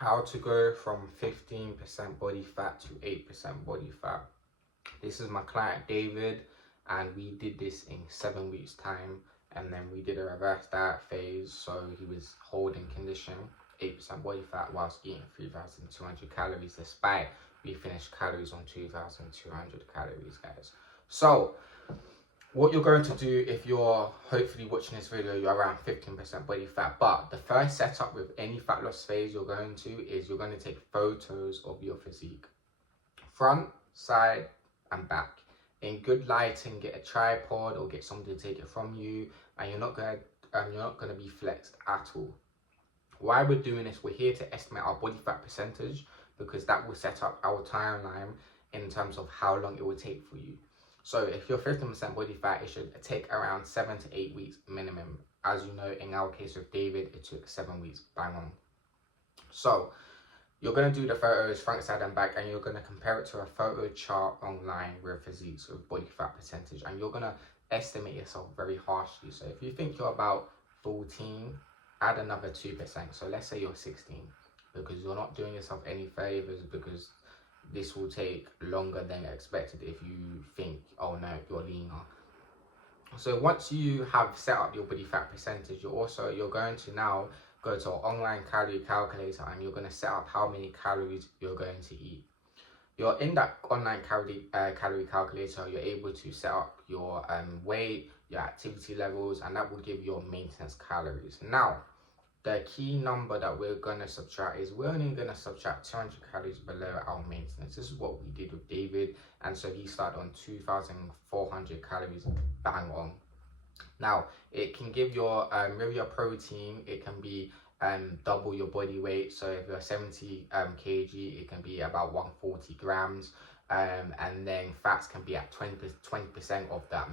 How to go from 15% body fat to 8% body fat. This is my client David, and we did this in 7 weeks time, and then we did a reverse diet phase. So he was holding condition 8% body fat whilst eating 3,200 calories, despite we finished calories on 2,200 calories, guys. So what you're going to do, if you're hopefully watching this video, you're around 15% body fat. But the first setup with any fat loss phase you're going to is you're going to take photos of your physique, front, side and back, in good lighting. Get a tripod or get somebody to take it from you, and you're not going to be flexed at all. Why we're doing this, we're here to estimate our body fat percentage, because that will set up our timeline in terms of how long it will take for you. So if you're 15% body fat, it should take around 7 to 8 weeks minimum. As you know, in our case with David, it took 7 weeks, bang on. So you're going to do the photos front, side and back, and you're going to compare it to a photo chart online with physiques with body fat percentage, and you're going to estimate yourself very harshly. So if you think you're about 14, add another 2%. So let's say you're 16, because you're not doing yourself any favors, because this will take longer than expected if you think, oh no, you're leaner. So once you have set up your body fat percentage, you're going to now go to an online calorie calculator, and you're going to set up how many calories you're going to eat. You're in that online calorie calculator, you're able to set up your weight, your activity levels, and that will give your maintenance calories. Now, the key number that we're going to subtract is we're only going to subtract 200 calories below our maintenance. This is what we did with David, and so he started on 2,400 calories, bang on. Now, it can give your with your protein, it can be double your body weight. So if you're 70 kg, it can be about 140 grams. And then fats can be at 20% of that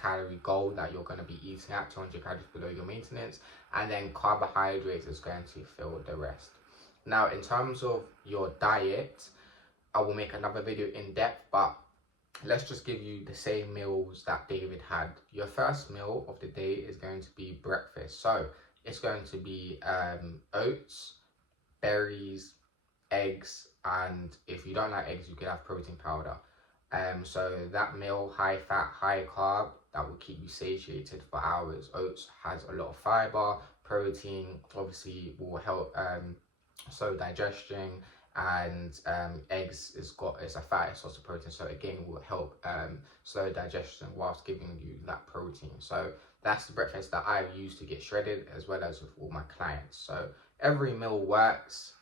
calorie goal that you're going to be eating at, 200 calories below your maintenance. And then carbohydrates is going to fill the rest. Now, in terms of your diet, I will make another video in depth, but let's just give you the same meals that David had. Your first meal of the day is going to be breakfast. So it's going to be oats, berries, eggs, and if you don't like eggs, you could have protein powder. So that meal, high fat, high carb, that will keep you satiated for hours. Oats has a lot of fiber, protein obviously will help slow digestion, and eggs is a fatty source of protein, so again will help slow digestion whilst giving you that protein. So that's the breakfast that I use to get shredded, as well as with all my clients. So every meal works.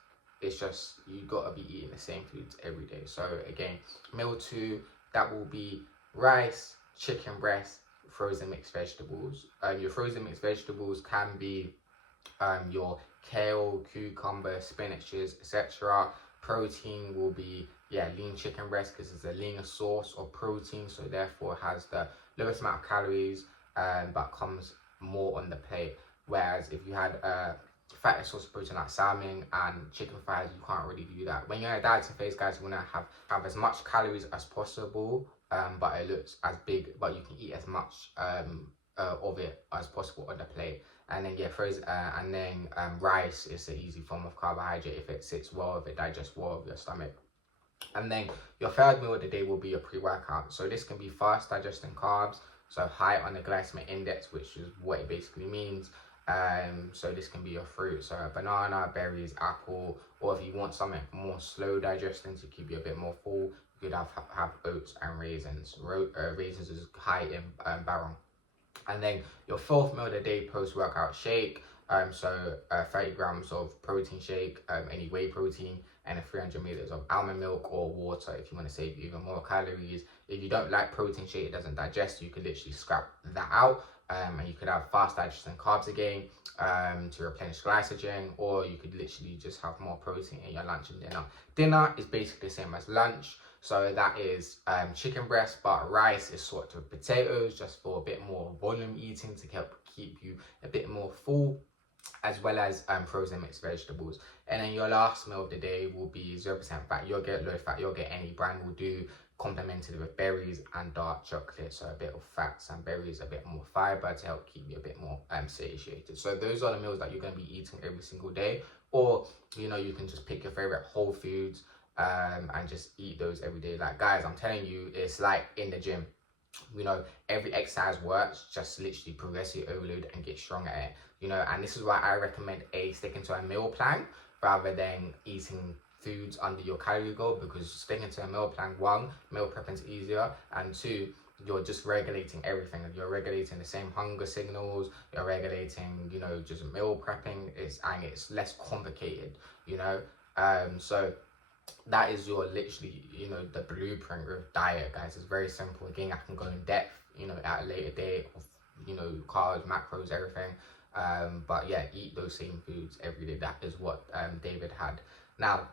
It's just you gotta be eating the same foods every day. So again, meal 2, that will be rice, chicken breast, frozen mixed vegetables. Your frozen mixed vegetables can be your kale, cucumber, spinaches, etc. Protein will be lean chicken breast, because it's a leaner source of protein, so therefore it has the lowest amount of calories, but comes more on the plate. Whereas if you had fatty source of protein like salmon and chicken thighs, you can't really do that. When you're in a dieting phase, guys, you want to have as much calories as possible, but it looks as big, but you can eat as much of it as possible on the plate. And then frozen, and then rice is an easy form of carbohydrate if it sits well, if it digests well with your stomach. And then your third meal of the day will be your pre-workout. So this can be fast digesting carbs, so high on the glycemic index, which is what it basically means. So this can be your fruit, so a banana, berries, apple, or if you want something more slow digesting to keep you a bit more full, you could have oats and raisins. Raisins is high in baron. And then your fourth meal of the day, post-workout shake. So 30 grams of protein shake, any whey protein, and 300 milliliters of almond milk or water if you want to save even more calories. If you don't like protein shake, it doesn't digest, you could literally scrap that out. And you could have fast digesting carbs again to replenish glycogen, or you could literally just have more protein in your lunch and dinner. Dinner is basically the same as lunch, so that is chicken breast, but rice is sort of potatoes, just for a bit more volume eating to help keep you a bit more full, as well as frozen mixed vegetables. And then your last meal of the day will be 0% fat yogurt, low fat yogurt, any brand will do, complemented with berries and dark chocolate. So a bit of fats and berries, a bit more fiber to help keep you a bit more satiated. So those are the meals that you're going to be eating every single day Or, you know, you can just pick your favorite whole foods and just eat those every day. Like, guys, I'm telling you, it's like in the gym. You know, every exercise works, just literally progressively overload and get strong at it. You know, and this is why I recommend sticking to a meal plan rather than eating foods under your calorie goal, because sticking to a meal plan, one, meal prepping is easier, and two, you're just regulating everything. You're regulating the same hunger signals, you're regulating, you know, just meal prepping, and it's less complicated, you know. So that is your literally, you know, the blueprint of diet, guys. It's very simple. Again, I can go in depth, you know, at a later date of, you know, carbs, macros, everything. But yeah, eat those same foods every day. That is what David had. Now,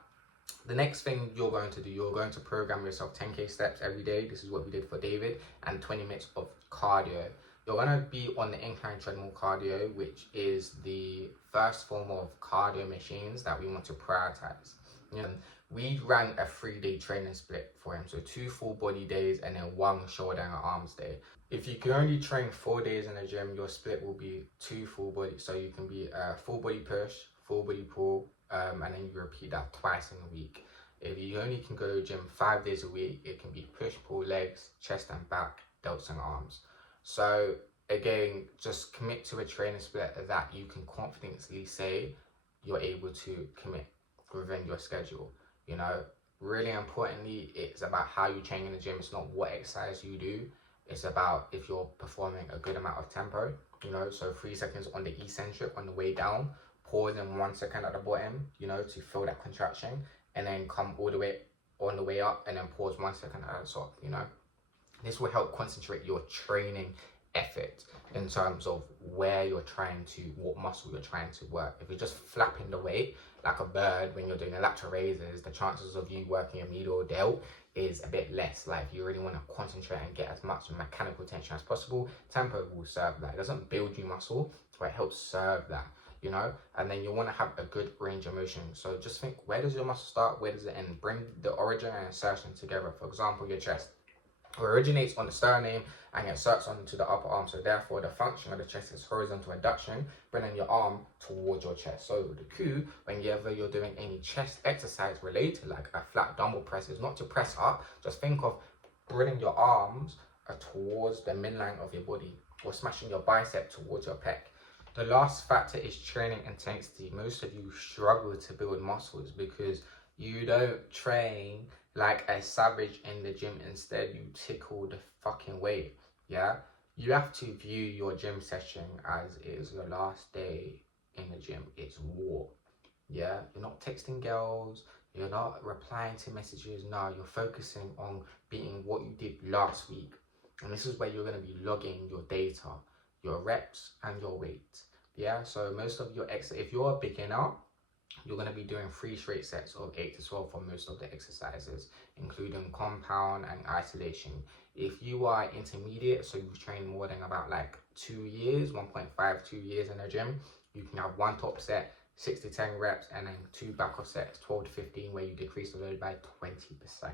the next thing you're going to do, you're going to program yourself 10k steps every day. This is what we did for David, and 20 minutes of cardio. You're going to be on the incline treadmill cardio, which is the first form of cardio machines that we want to prioritize. You know, we ran a 3-day training split for him, so 2 full body days and then 1 shoulder and arms day. If you can only train 4 days in the gym, your split will be 2 full body. So you can be a full body push, full body pull, and then you repeat that twice in a week. If you only can go to the gym 5 days a week, it can be push, pull, legs, chest and back, delts and arms. So again, just commit to a training split that you can confidently say you're able to commit within your schedule. You know, really importantly, it's about how you train in the gym. It's not what exercise you do. It's about if you're performing a good amount of tempo, you know, so 3 seconds on the eccentric on the way down, pause in 1 second at the bottom, you know, to feel that contraction, and then come all the way on the way up and then pause 1 second at the top, you know. This will help concentrate your training effort in terms of where you're trying to, what muscle you're trying to work. If you're just flapping the weight like a bird when you're doing lateral raises, the chances of you working a medial or delt is a bit less. Like, you really want to concentrate and get as much mechanical tension as possible. Tempo will serve that. It doesn't build you muscle, but it helps serve that, you know. And then you want to have a good range of motion. So just think, where does your muscle start, where does it end? Bring the origin and insertion together. For example, your chest originates on the sternum and inserts onto the upper arm. So therefore, the function of the chest is horizontal adduction, bringing your arm towards your chest. So the coup, whenever you're doing any chest exercise related, like a flat dumbbell press, is not to press up. Just think of bringing your arms towards the midline of your body, or smashing your bicep towards your pec. The last factor is training intensity. Most of you struggle to build muscles because you don't train like a savage in the gym. Instead, you tickle the fucking weight. Yeah, you have to view your gym session as it is your last day in the gym. It's war. Yeah, you're not texting girls, you're not replying to messages. No, you're focusing on beating what you did last week. And this is where you're going to be logging your data, your reps and your weight. Yeah, so most of your if you're a beginner, you're going to be doing 3 straight sets of 8 to 12 for most of the exercises, including compound and isolation. If you are intermediate, so you've trained more than about like 2 years, 1.5, 2 years in the gym, you can have 1 top set, 6 to 10 reps, and then 2 backup sets, 12 to 15, where you decrease the load by 20%.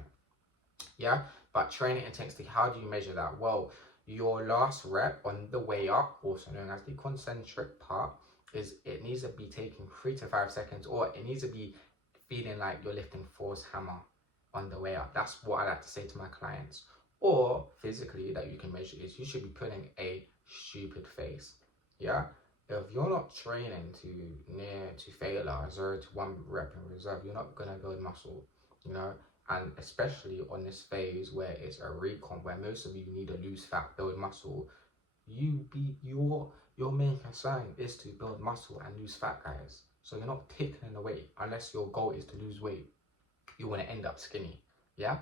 Yeah, but training intensity, how do you measure that? Well, your last rep on the way up, also known as the concentric part, is it needs to be taking 3 to 5 seconds, or it needs to be feeling like you're lifting force hammer on the way up. That's what I like to say to my clients. Or physically that you can measure is you should be putting a stupid face. Yeah, if you're not training to near to failure, 0 to 1 rep in reserve, you're not gonna build muscle, you know. And especially on this phase where it's a recon, where most of you need to lose fat, build muscle, your main concern is to build muscle and lose fat, guys. So you're not taking the weight unless your goal is to lose weight. You want to end up skinny. Yeah.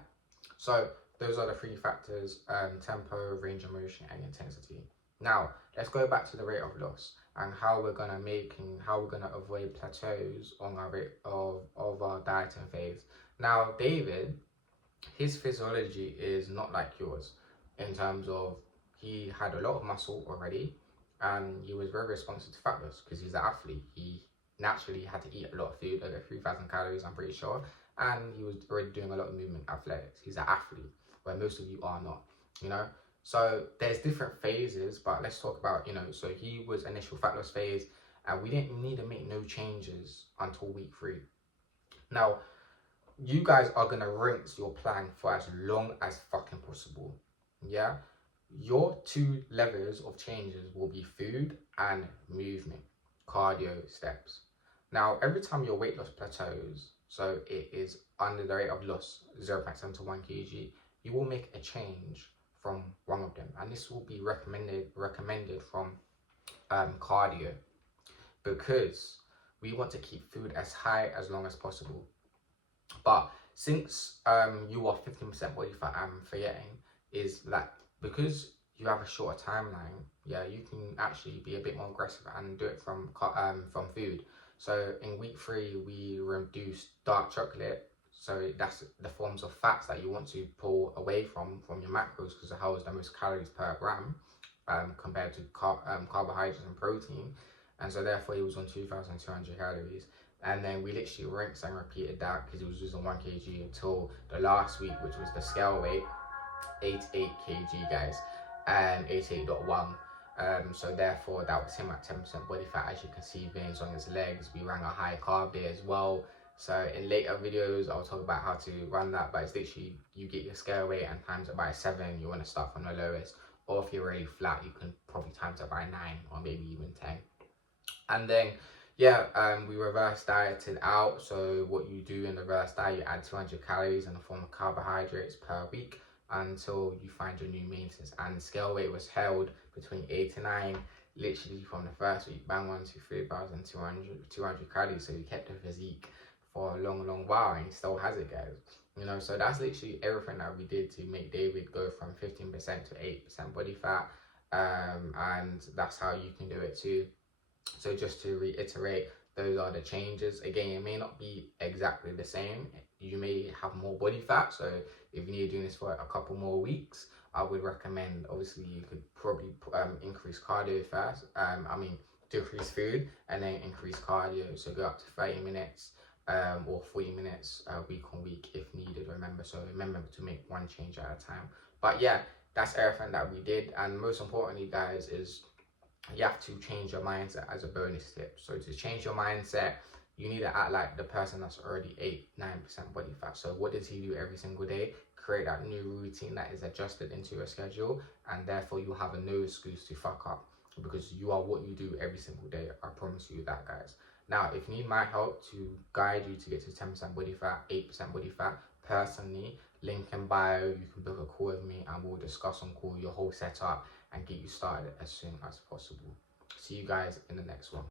So those are the 3 factors: tempo, range of motion, and intensity. Now let's go back to the rate of loss and how we're gonna avoid plateaus on our rate of our dieting phase. Now, David, his physiology is not like yours in terms of he had a lot of muscle already and he was very responsive to fat loss because he's an athlete. He naturally had to eat a lot of food, over 3,000 calories, I'm pretty sure, and he was already doing a lot of movement athletics. He's an athlete, where most of you are not, you know? So there's different phases, but let's talk about, you know, so he was initial fat loss phase, and we didn't need to make no changes until week 3. Now, you guys are gonna rinse your plan for as long as fucking possible. Yeah, your 2 levels of changes will be food and movement, cardio, steps. Now, every time your weight loss plateaus, so it is under the rate of loss 0.7 to 1 kg, you will make a change from one of them, and this will be recommended from cardio, because we want to keep food as high as long as possible. But since you are 15% body fat, I'm forgetting, is that because you have a shorter timeline, yeah, you can actually be a bit more aggressive and do it from food. So in week 3, we reduced dark chocolate. So that's the forms of fats that you want to pull away from your macros, because it holds the most calories per gram compared to carbohydrates and protein. And so therefore it was on 2,200 calories. And then we literally rinsed and repeated that because it was losing 1 kg until the last week, which was the scale weight, 88 kg, guys, and 88.1. So therefore that was him at 10% body fat. As you can see, veins on his legs. We ran a high carb day as well. So in later videos, I'll talk about how to run that, but it's literally you get your scale weight and times it by 7. You want to start from the lowest, or if you're really flat, you can probably times it by 9 or maybe even 10. And then we reverse dieted out. So what you do in the reverse diet, you add 200 calories in the form of carbohydrates per week until you find your new maintenance. And scale weight was held between 8 to 9, literally from the first week, bang on to 3,200 calories. So he kept the physique for a long while, and he still has it, guys. You know, so that's literally everything that we did to make David go from 15% to 8% body fat. And that's how you can do it too. So just to reiterate, those are the changes. Again, it may not be exactly the same. You may have more body fat. So if you're doing this for a couple more weeks, I would recommend, obviously, you could probably increase cardio first. Decrease food and then increase cardio. So go up to 30 minutes or 40 minutes week on week if needed. Remember to make one change at a time. But yeah, that's everything that we did. And most importantly, guys, is you have to change your mindset as a bonus tip. So to change your mindset, you need to act like the person that's already 8-9% body fat. So what does he do every single day? Create that new routine that is adjusted into your schedule, and therefore you have no excuse to fuck up, because you are what you do every single day. I promise you that, guys. Now, if you need my help to guide you to get to 10% body fat, 8% body fat, personally, link in bio, you can book a call with me and we'll discuss on call your whole setup and get you started as soon as possible. See you guys in the next one.